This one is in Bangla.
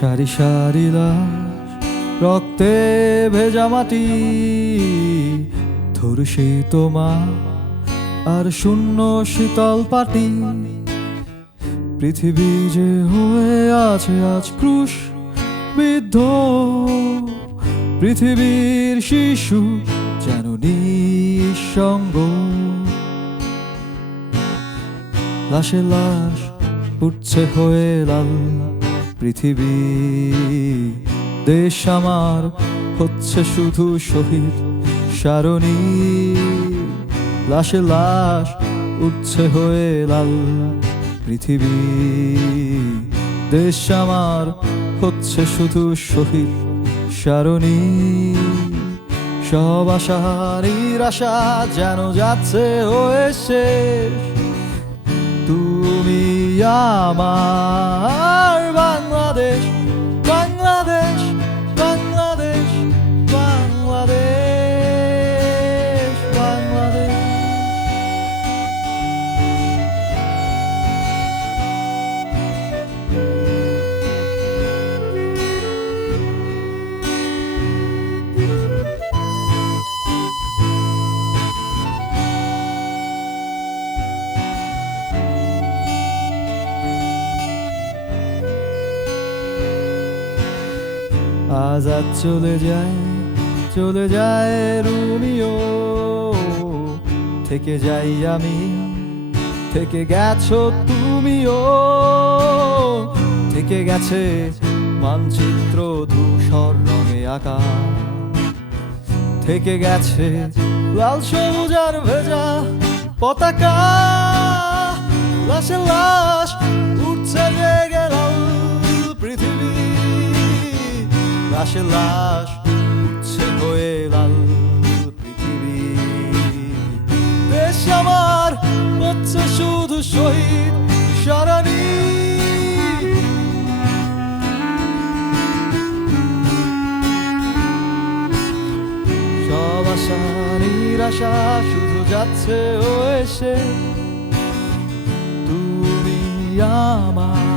সারি সারি লাশ, রক্তে ভেজা মাটি, ধরছে তোমা আর শূন্য শীতল পাটি। পৃথিবী যে হয়ে আছে আজ ক্রুশ বিদ্ধ, পৃথিবীর শিশু যেন নিঃসঙ্গ। লাশে লাশ উঠছে হয়ে লাল পৃথিবী, দেশ আমার হচ্ছে শুধু শহীদ সারণী। লাশে লাশ উঠছে হয়ে লাল পৃথিবী, দেশ আমার হচ্ছে শুধু শহীদ সারণী। সব আশা নিরাশা যেন যাচ্ছে হয়ে শেষ, তুমি আমার বাংলাদেশ, বাংলাদেশ, বাংলাদেশ, বাংলাদেশ, বাংলাদেশ। আজাদ চলে যায়, চলে যায় রোমিও, থেকে যাই আমি, থেকে গেছো তুমিও। থেকে গেছে মানচিত্র ধূসর রঙে আঁকা, থেকে গেছে লাল সবুজ আর ভেজা পতাকা। লাশে লাশ উঠছে জেগে লাল পৃথিবী, লাশে লাশ উঠছে হয়ে লাল পৃথিবী। দেশ আমার হচ্ছে শুধু শহীদ সারণী। সব আশা নিরাশা শুধু যাচ্ছে হয়ে শেষ, তুমি আমার